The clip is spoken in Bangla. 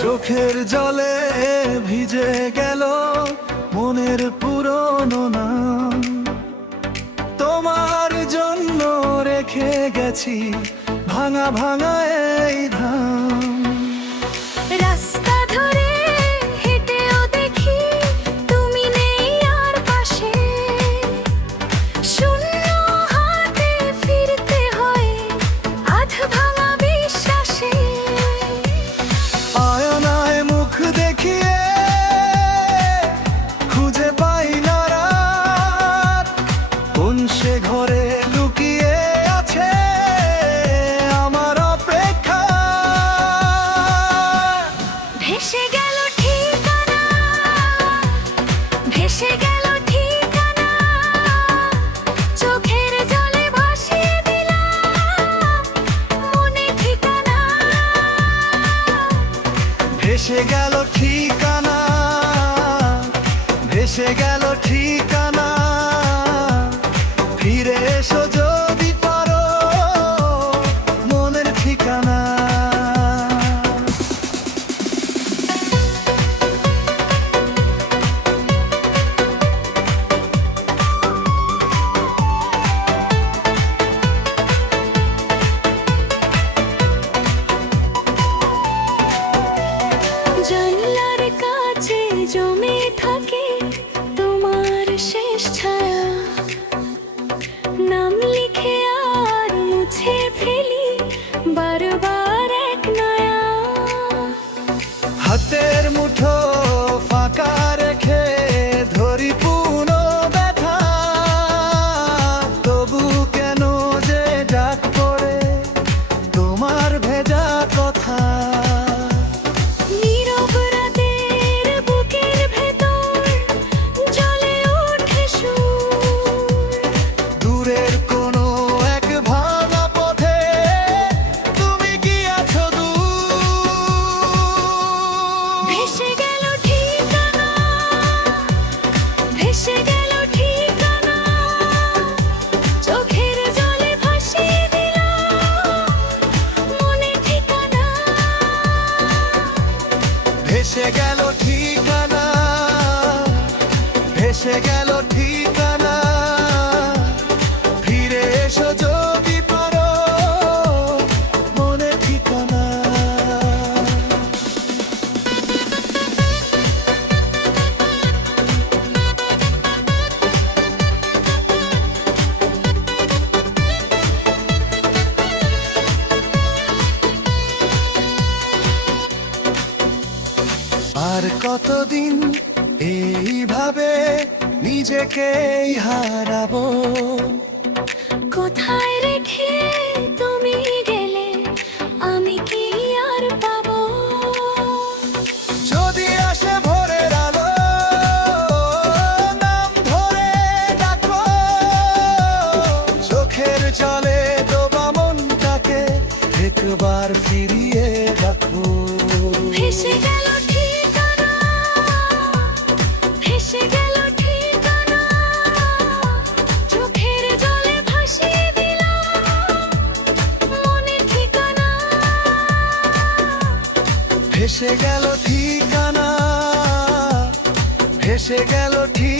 চোখের জলে ভিজে গেল মনের পুরনো নাম, তোমার জন্য রেখে গেছি ভাঙা ভাঙা এই ধাম। রাস্তা ধরে হেঁটেও দেখি তুমি নেই আর পাশে, শূন্য হাতে ফিরতে হয় আধ ভাঙা বিশ্বাসে। আয়নায় মুখ দেখিয়ে খুঁজে পাই না রাত, কোন সে ঘরে লুকিয়ে আছে আমার অপেক্ষা। ভেসে গেল ঠিকানা, ভেসে গেল ঠিকানা, চোখের জলে ভাসিয়ে দিলাম মনে ঠিকানা। ভেসে গেল ঠিকানা, ভেসে গেল ঠিকানা, ফিরে এসো যদি পারো মনের ঠিকানা। জানলার কাছে জমে থাকে তোমার শেষ ছায়া, নাম লিখে আর মুছে ফেলি বারবার এক নয়া। হাতের মুঠো ফাঁকা রেখে ধরি পুনো ব্যথা, তবু কেন যে ডাক পড়ে তোমার ভেজা কথা। নীরব রাতের বুকের ভেতর জ্বলে ওঠে সুর, দূরের কোনো এক ভাঙা পথে তুমি গিয়েছো দূর। ভেসে গেল ঠিকানা, ভেসে গেল ঠিকানা, চোখের জলে ভাসিয়ে দিলাম মনে ঠিকানা। ভেসে গেল ঠিকানা, ভেসে গেল ঠিকানা, ফিরে এসো যদি পারো মনে ঠিকানা। আর কতদিন এইভাবে নিজেকেই হারাবো, কোথায় রেখে তুমি গেলে আমি কি আর পাবো? যদি আসে ভোরের আলো নাম ধরে ডাকো, চোখের জলে ডোবা মনটাকে একবার ফিরিয়ে রাখো। ভেসে গেল ঠিকানা, ভেসে গেল ঠিকানা, চোখের জলে ভাসিয়ে দিলাম মনে ঠিকানা। ভেসে গেল ঠিকানা, ভেসে গেল ঠিকানা,